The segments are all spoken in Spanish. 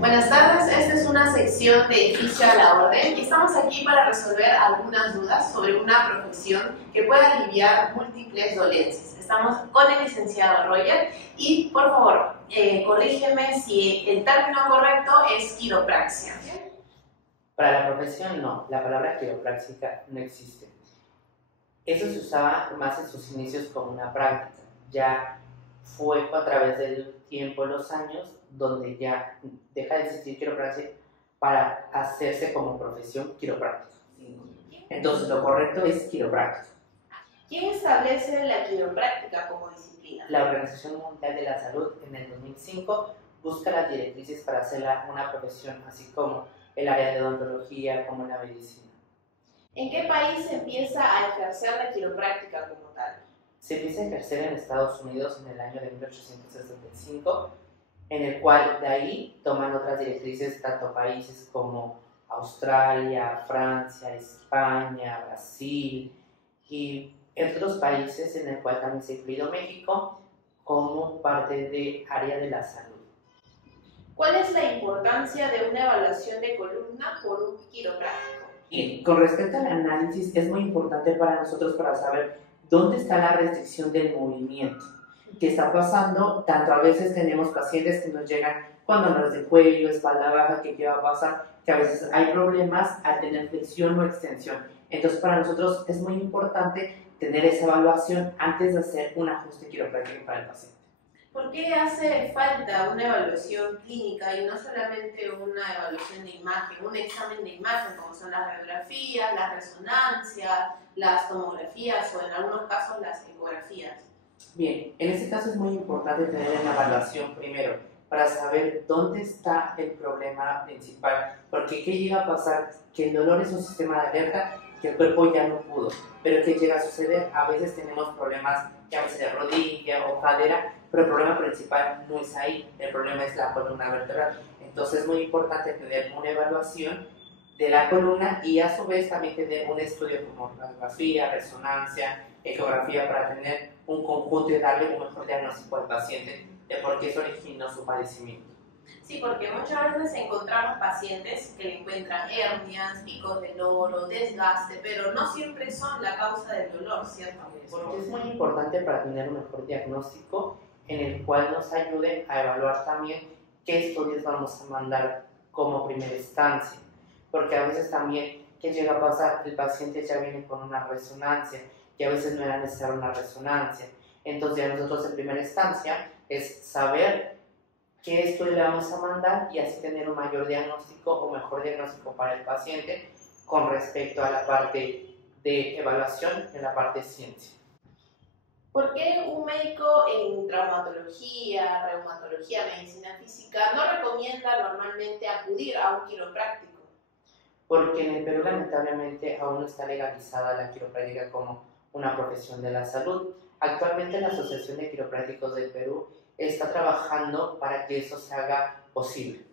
Buenas tardes, esta es una sección de Edificio a la Orden y estamos aquí para resolver algunas dudas sobre una profesión que puede aliviar múltiples dolencias. Estamos con el licenciado Roger y, por favor, corrígeme si el término correcto es quiropraxia. Para la profesión no, la palabra quiropráctica no existe. Eso se usaba más en sus inicios como una práctica. Ya fue a través del tiempo, los años, donde ya deja de existir quiropraxia para hacerse como profesión quiropráctica. Entonces lo correcto es quiropráctica. ¿Quién establece la quiropráctica como disciplina? La Organización Mundial de la Salud en el 2005 busca las directrices para hacerla una profesión, así como el área de odontología, como la medicina. ¿En qué país se empieza a ejercer la quiropráctica como tal? Se empieza a ejercer en Estados Unidos en el año de 1865, en el cual de ahí toman otras directrices tanto países como Australia, Francia, España, Brasil y entre otros países, en el cual también se ha incluido México como parte de área de la salud. ¿Cuál es la importancia de una evaluación de columna por un quiropráctico? Y con respecto al análisis, es muy importante para nosotros para saber dónde está la restricción del movimiento. ¿Qué está pasando? Tanto a veces tenemos pacientes que nos llegan con dolores de cuello, espalda baja, ¿qué va a pasar? Que a veces hay problemas al tener flexión o extensión. Entonces para nosotros es muy importante tener esa evaluación antes de hacer un ajuste quiropráctico para el paciente. ¿Por qué hace falta una evaluación clínica y no solamente una evaluación de imagen, un examen de imagen como son las radiografías, las resonancias, las tomografías o en algunos casos las ecografías? Bien, en este caso es muy importante tener una evaluación primero para saber dónde está el problema principal, porque ¿qué llega a pasar? Que el dolor es un sistema de alerta que el cuerpo ya no pudo, pero ¿qué llega a suceder? A veces tenemos problemas, llámese de rodilla o cadera, pero el problema principal no es ahí, el problema es la columna vertebral. Entonces es muy importante tener una evaluación de la columna y a su vez también tener un estudio como radiografía, resonancia, ecografía para tener un conjunto y darle un mejor diagnóstico al paciente de por qué se originó su padecimiento. Sí, porque muchas veces encontramos pacientes que le encuentran hernias, picos de loro, desgaste, pero no siempre son la causa del dolor, ¿cierto? Porque es muy importante para tener un mejor diagnóstico en el cual nos ayude a evaluar también qué estudios vamos a mandar como primera instancia. Porque a veces también, ¿qué llega a pasar? El paciente ya viene con una resonancia y a veces no era necesaria una resonancia. Entonces ya nosotros en primera instancia es saber qué estudio le vamos a mandar y así tener un mayor diagnóstico o mejor diagnóstico para el paciente con respecto a la parte de evaluación en la parte de ciencia. ¿Por qué un médico en traumatología, reumatología, medicina física no recomienda normalmente acudir a un quiropráctico? Porque en el Perú lamentablemente aún no está legalizada la quiropráctica como una profesión de la salud. Actualmente la Asociación de Quiroprácticos del Perú está trabajando para que eso se haga posible.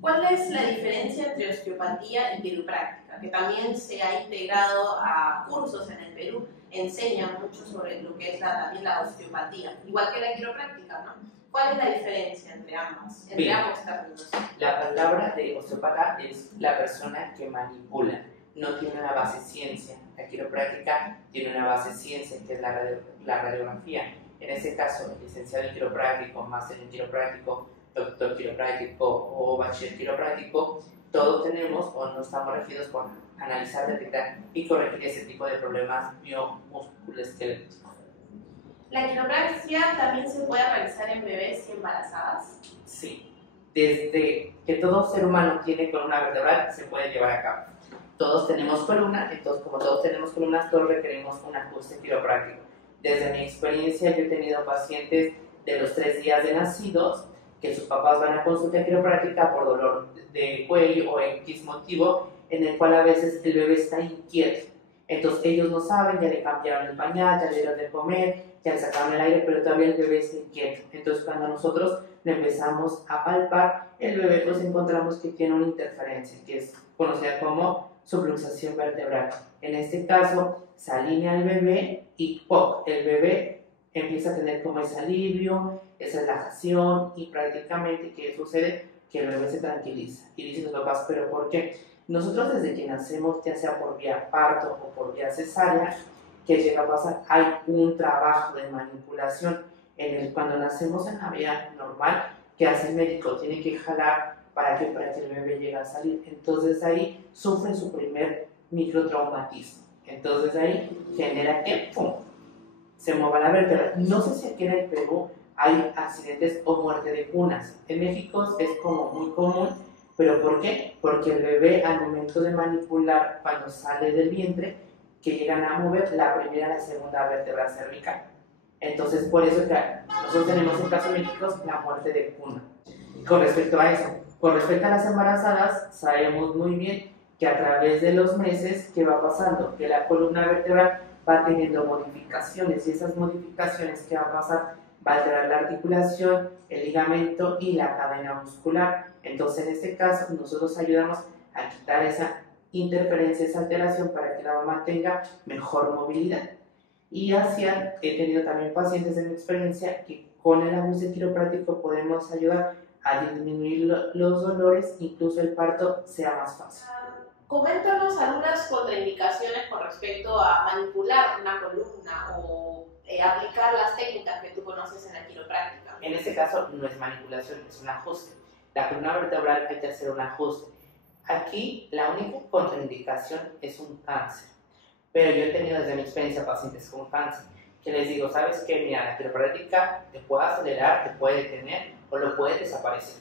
¿Cuál es la diferencia entre osteopatía y quiropráctica? Que también se ha integrado a cursos en el Perú, enseña mucho sobre lo que es también la osteopatía, igual que la quiropráctica, ¿no? ¿Cuál es la diferencia entre ambos términos? La palabra de osteópata es la persona que manipula, no tiene una base ciencia. La quiropráctica tiene una base ciencia, que es la radiografía. En este caso, el licenciado en quiropráctico, máster en quiropráctico, doctor quiropráctico o bachiller quiropráctico, todos tenemos o no estamos regidos por analizar, detectar y corregir ese tipo de problemas biomusculoesqueléticos. ¿La quiropraxia también se puede realizar en bebés y embarazadas? Sí, desde que todo ser humano tiene columna vertebral se puede llevar a cabo. Todos tenemos columna, entonces como todos tenemos columnas, todos requerimos un ajuste quiropráctico. Desde mi experiencia yo he tenido pacientes de los 3 días de nacidos que sus papás van a consulta quiropráctica por dolor de cuello o X motivo en el cual a veces el bebé está inquieto. Entonces ellos no saben, ya le cambiaron el pañal, ya le dieron de comer, ya le sacaron el aire, pero todavía el bebé está inquieto. Entonces cuando nosotros le empezamos a palpar, el bebé pues encontramos que tiene una interferencia, que es conocida como subluxación vertebral. En este caso se alinea el bebé y ¡pop! El bebé empieza a tener como ese alivio, esa relajación y prácticamente ¿qué sucede? que el bebé se tranquiliza. Y dicen los papás, ¿pero por qué? Nosotros desde que nacemos, ya sea por vía parto o por vía cesárea, que llega a pasar, hay un trabajo de manipulación en el cuando nacemos en la vía normal, que hace el médico, tiene que jalar para que el bebé llegue a salir. Entonces ahí sufre su primer microtraumatismo. Entonces ahí genera que ¡pum!, se mueva la vértebra. No sé si aquí en el Perú hay accidentes o muerte de cunas. En México es como muy común, pero ¿por qué? Porque el bebé al momento de manipular, cuando sale del vientre, que llegan a mover la primera y la segunda vértebra cervical. Entonces, por eso que nosotros tenemos en caso de México la muerte de cuna. Con respecto a eso, con respecto a las embarazadas, sabemos muy bien que a través de los meses, ¿qué va pasando? Que la columna vertebral va teniendo modificaciones, y esas modificaciones que va a pasar va a alterar la articulación, el ligamento y la cadena muscular. Entonces, en este caso, nosotros ayudamos a quitar esa interferencia, esa alteración, para que la mamá tenga mejor movilidad. Y así he tenido también pacientes en mi experiencia que con el ajuste quiropráctico podemos ayudar a disminuir los dolores, incluso el parto sea más fácil. Coméntanos algunas contraindicaciones con respecto a manipular una columna o aplicar las técnicas que tú conoces en la quiropráctica. En este caso no es manipulación, es un ajuste. La columna vertebral hay que hacer un ajuste. Aquí la única contraindicación es un cáncer. Pero yo he tenido desde mi experiencia pacientes con cáncer que les digo, ¿sabes qué? Mira, la quiropráctica te puede acelerar, te puede detener o lo puede desaparecer.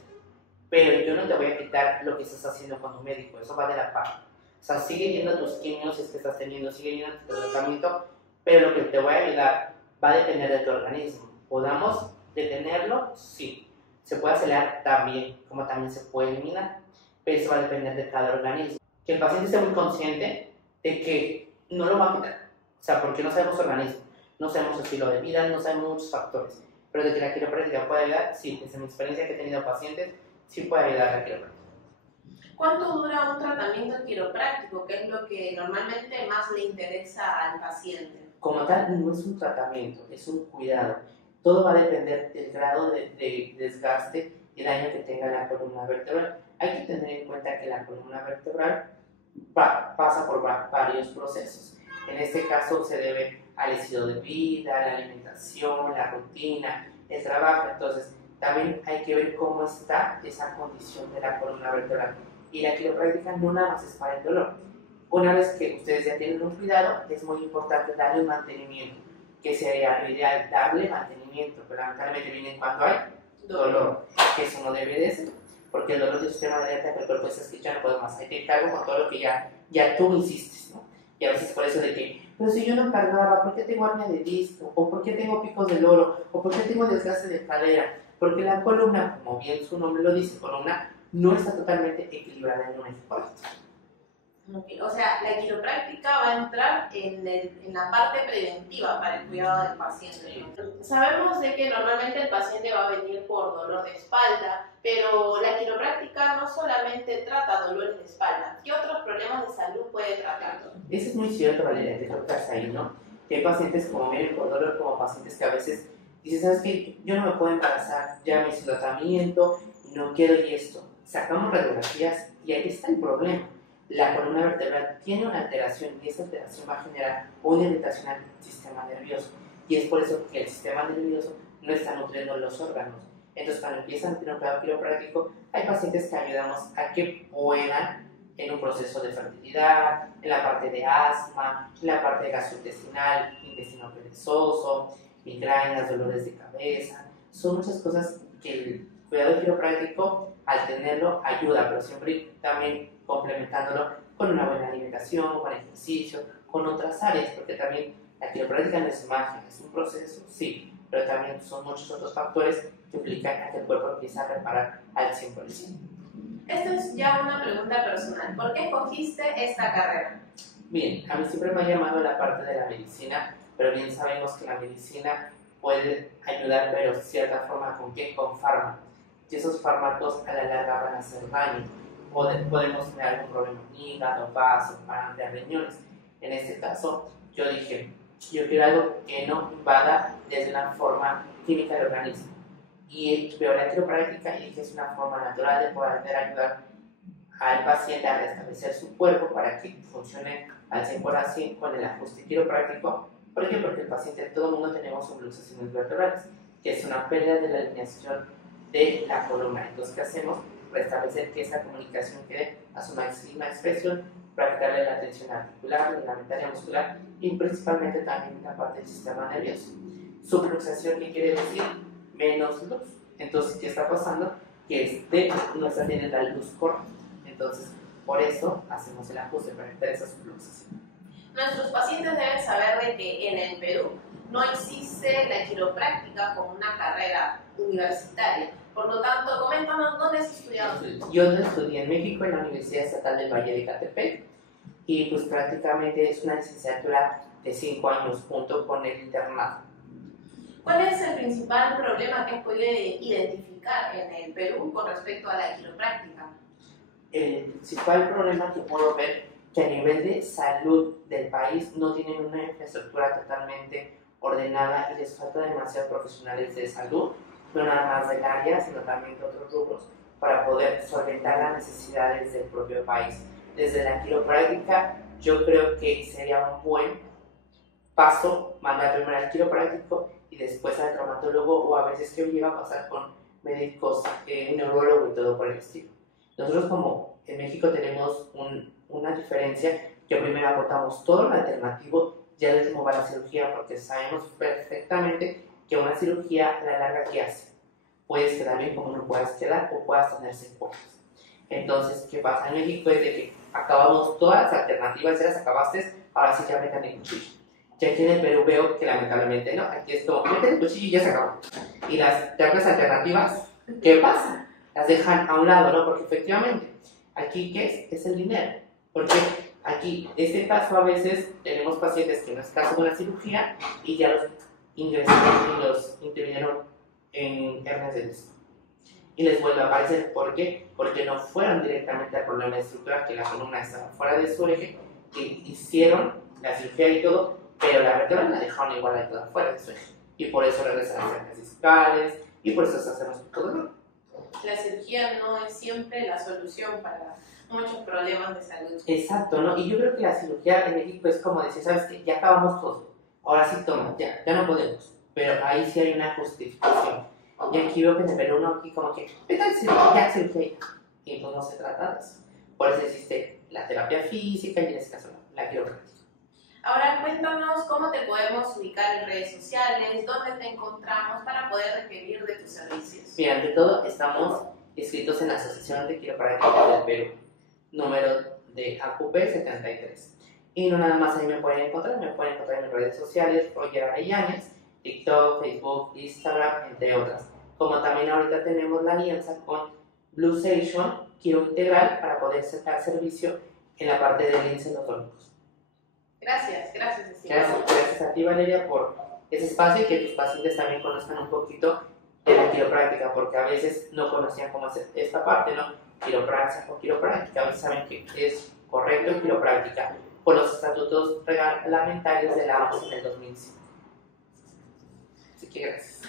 Pero yo no te voy a quitar lo que estás haciendo con tu médico, eso va de la par. O sea, sigue yendo a tus quimios si es que estás teniendo, sigue yendo a tu tratamiento, pero lo que te voy a ayudar va a depender de tu organismo. ¿Podamos detenerlo? Sí. Se puede acelerar también, como también se puede eliminar, pero eso va a depender de cada organismo. Que el paciente esté muy consciente de que no lo va a quitar, o sea, porque no sabemos su organismo, no sabemos su estilo de vida, no sabemos muchos factores, pero de que la quiropráctica puede ayudar, sí, desde mi experiencia que he tenido pacientes, sí puede ayudar la quiropráctica. ¿Cuánto dura un tratamiento quiropráctico? ¿Qué es lo que normalmente más le interesa al paciente? Como tal, no es un tratamiento, es un cuidado. Todo va a depender del grado de desgaste y daño que tenga la columna vertebral. Hay que tener en cuenta que la columna vertebral pasa por varios procesos. En este caso se debe al estilo de vida, la alimentación, la rutina, el trabajo. Entonces, también hay que ver cómo está esa condición de la columna vertebral. Y la quiropráctica no nada más es para el dolor. Una vez que ustedes ya tienen un cuidado, es muy importante darle un mantenimiento, que sería lo ideal, darle mantenimiento, pero lamentablemente viene cuando hay dolor, que eso no debe de ser, porque el dolor del sistema de alerta que el cuerpo está escuchando, no puede más, hay que cargar con todo lo que ya tú hiciste, ¿no? Y a veces por eso de que, pero si yo no cargaba, ¿por qué tengo hernia de disco? ¿O por qué tengo picos de loro? ¿O por qué tengo desgaste de cadera? Porque la columna, como bien su nombre lo dice, columna no está totalmente equilibrada en un eje correcto. Okay. O sea, la quiropráctica va a entrar en la parte preventiva para el cuidado del paciente, ¿no? Sabemos de que normalmente el paciente va a venir por dolor de espalda, pero la quiropráctica no solamente trata dolores de espalda. ¿Qué otros problemas de salud puede tratar? Eso es muy cierto, Valeria, que tocas ahí, ¿no? Que hay pacientes como vienen por dolor, como pacientes que a veces dicen, ¿sabes qué? Yo no me puedo embarazar, ya me hice tratamiento, no quiero y esto. Sacamos radiografías y ahí está el problema. La columna vertebral tiene una alteración y esa alteración va a generar una irritación al sistema nervioso. Y es por eso que el sistema nervioso no está nutriendo los órganos. Entonces, cuando empiezan a tener un cuidado quiropráctico, hay pacientes que ayudamos a que puedan en un proceso de fertilidad, en la parte de asma, en la parte gastrointestinal, intestino perezoso, migrañas, dolores de cabeza. Son muchas cosas que el cuidado quiropráctico, al tenerlo, ayuda, pero siempre también complementándolo con una buena alimentación, con ejercicio, con otras áreas, porque también la quiropráctica no es magia, es un proceso, sí, pero también son muchos otros factores que implican a que el cuerpo empiece a reparar al 100%. Esto es ya una pregunta personal. ¿Por qué escogiste esta carrera? Bien, a mí siempre me ha llamado la parte de la medicina, pero bien sabemos que la medicina puede ayudar, pero de cierta forma, ¿con qué? Con fármacos. Y esos fármacos a la larga van a hacer daño. Podemos tener algún problema en hígado, vaso, parálisis, riñones. En este caso, yo dije, yo quiero algo que no invada desde una forma química del organismo. y veo la quiropráctica y que es una forma natural de poder ayudar al paciente a restablecer su cuerpo para que funcione al 100% con el ajuste quiropráctico. ¿Por qué? Porque el paciente, todo el mundo tenemos subluxaciones vertebrales, que es una pérdida de la alineación de la columna. Entonces, ¿qué hacemos? Restablecer que esta comunicación quede a su máxima expresión, practicarle la tensión articular, ligamentaria, muscular y principalmente también la parte del sistema nervioso. Subluxación, ¿qué quiere decir? Menos luz. Entonces, ¿qué está pasando? Que no está teniendo la luz correcta. Entonces, por eso hacemos el ajuste para evitar esa subluxación. Nuestros pacientes deben saber de que en el Perú no existe la quiropráctica como una carrera universitaria. Por lo tanto, coméntanos dónde has estudiado. Yo estudié en México, en la Universidad Estatal del Valle de Ecatepec, y pues prácticamente es una licenciatura de 5 años junto con el internado. ¿Cuál es el principal problema que has podido identificar en el Perú con respecto a la quiropráctica? El principal problema que puedo ver que a nivel de salud del país no tienen una infraestructura totalmente ordenada y les falta demasiados profesionales de salud, no nada más del área, sino también de otros rubros, para poder solventar las necesidades del propio país. Desde la quiropráctica, yo creo que sería un buen paso mandar primero al quiropráctico y después al traumatólogo, o a veces que llega a pasar con médicos, un neurólogo y todo por el estilo. Nosotros como en México tenemos una diferencia que primero agotamos todo lo alternativo, ya el último va a la cirugía, porque sabemos perfectamente que una cirugía a la larga, ¿qué hace? Puedes quedar bien como no puedas quedar o puedas tener secuelas. Entonces, ¿qué pasa en México? Es de que acabamos todas las alternativas, ya las acabaste, ahora sí ya metan el cuchillo. Ya aquí en el Perú veo que lamentablemente no, aquí es como, meten el cuchillo y ya se acabó. Y las terapias alternativas, ¿qué pasa? Las dejan a un lado, ¿no? Porque efectivamente, aquí ¿qué es? Es el dinero. Porque aquí, este caso a veces tenemos pacientes que no es caso de una cirugía y ya los ingresaron y los intervinieron en hernias de disco. Y les vuelve a aparecer. ¿Por qué? Porque no fueron directamente al problema estructural, que la columna estaba fuera de su eje, que hicieron la cirugía y todo, pero la vértebra la dejaron igual ahí toda fuera de su eje. Y por eso regresan las hernias discales y por eso se hacemos todo el La cirugía no es siempre la solución para muchos problemas de salud. Exacto, ¿no? Y yo creo que la cirugía en México es como decir, ¿sabes qué? Ya acabamos todo. Ahora sí toma, ya no podemos. Pero ahí sí hay una justificación. Y aquí veo que en el Perú uno aquí como que, vete a cirugía. Y pues no se trata de eso. Por eso existe la terapia física y en este caso la quiropráctica. Ahora cuéntanos cómo te podemos ubicar en redes sociales, dónde te encontramos para poder requerir de tus servicios. Mira, ante todo estamos inscritos en la Asociación de Quiropráctica del Perú, número de AQP 73. Y no nada más ahí me pueden encontrar en mis redes sociales, Roger Arellanes, TikTok, Facebook, Instagram, entre otras. Como también ahorita tenemos la alianza con Blue Station Quiro Integral para poder sacar servicio en la parte de linces odontológicos. Gracias, gracias a ti, Valeria, por ese espacio y que tus pacientes también conozcan un poquito de la quiropráctica, porque a veces no conocían cómo hacer esta parte, ¿no? Quiropraxia o quiropráctica, a veces saben que es correcto en quiropráctica por los estatutos reglamentarios de la OMS en el 2005. Así que gracias.